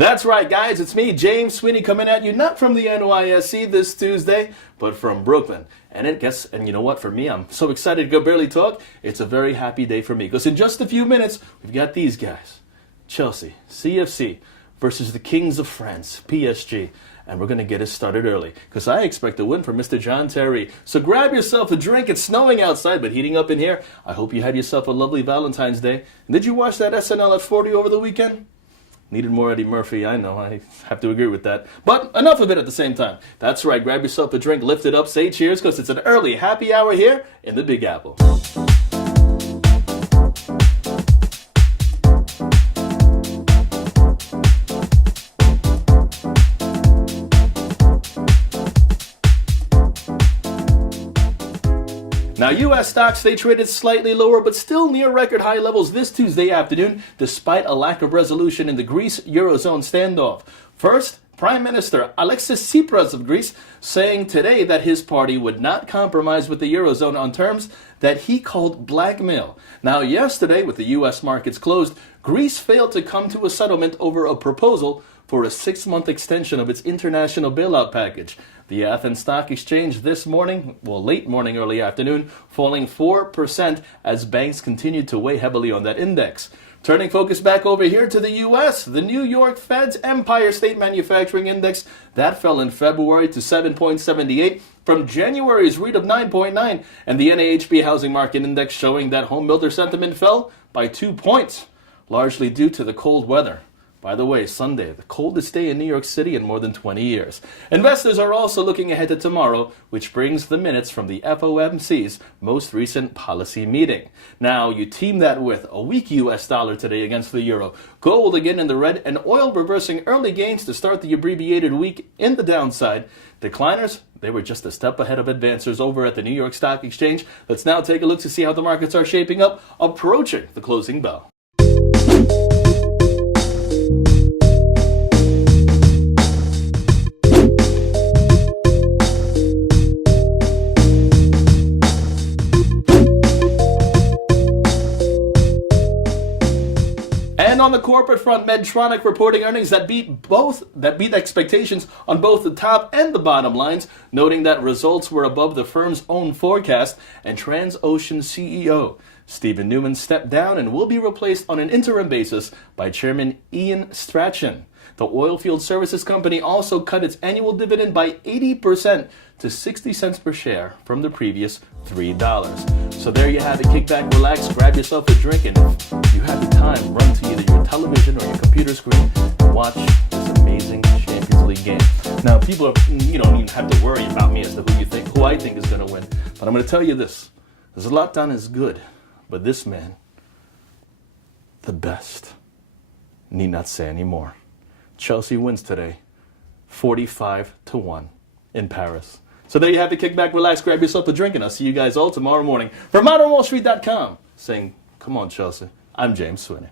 That's right, guys. It's me, James Sweeney, coming at you not from the NYSC this Tuesday, but from Brooklyn. And you know what? For me, I'm so excited to go barely talk. It's a very happy day for me because in just a few minutes, we've got these guys: Chelsea, CFC versus the Kings of France, PSG. And we're going to get it started early because I expect a win from Mr. John Terry. So grab yourself a drink. It's snowing outside, but heating up in here. I hope you had yourself a lovely Valentine's Day. And did you watch that SNL at 40 over the weekend? Needed more Eddie Murphy, I know, I have to agree with that. But enough of it at the same time. That's right, grab yourself a drink, lift it up, say cheers, because it's an early happy hour here in the Big Apple. Now, U.S. stocks, they traded slightly lower, but still near record high levels this Tuesday afternoon, despite a lack of resolution in the Greece-Eurozone standoff. First, Prime Minister Alexis Tsipras of Greece saying today that his party would not compromise with the Eurozone on terms that he called blackmail. Now, yesterday, with the U.S. markets closed, Greece failed to come to a settlement over a proposal for a 6-month extension of its international bailout package. The Athens Stock Exchange this morning, late morning, early afternoon, falling 4% as banks continued to weigh heavily on that index. Turning focus back over here to the U.S., the New York Fed's Empire State Manufacturing Index, that fell in February to 7.78 from January's read of 9.9, and the NAHB Housing Market Index showing that home builder sentiment fell by 2 points, largely due to the cold weather. By the way, Sunday, the coldest day in New York City in more than 20 years. Investors are also looking ahead to tomorrow, which brings the minutes from the FOMC's most recent policy meeting. Now, you team that with a weak U.S. dollar today against the euro, gold again in the red, and oil reversing early gains to start the abbreviated week in the downside. Decliners, they were just a step ahead of advancers over at the New York Stock Exchange. Let's now take a look to see how the markets are shaping up, approaching the closing bell. And on the corporate front, Medtronic reporting earnings that beat expectations on both the top and the bottom lines, noting that results were above the firm's own forecast. And Transocean CEO Stephen Newman stepped down and will be replaced on an interim basis by Chairman Ian Strachan. The oilfield services company also cut its annual dividend by 80% to 60 cents per share from the previous $3. So there you have it. Kick back, relax, grab yourself a drink, and if you have the time, run to either your television or your computer screen and watch this amazing Champions League game. Now, you don't even have to worry about me as to who I think is going to win. But I'm going to tell you this. Zlatan is good, but this man, the best. Need not say anymore. Chelsea wins today, 45-1 in Paris. So there you have it. Kick back, relax, grab yourself a drink, and I'll see you guys all tomorrow morning from ModernWallStreet.com saying, come on, Chelsea. I'm James Sweeney.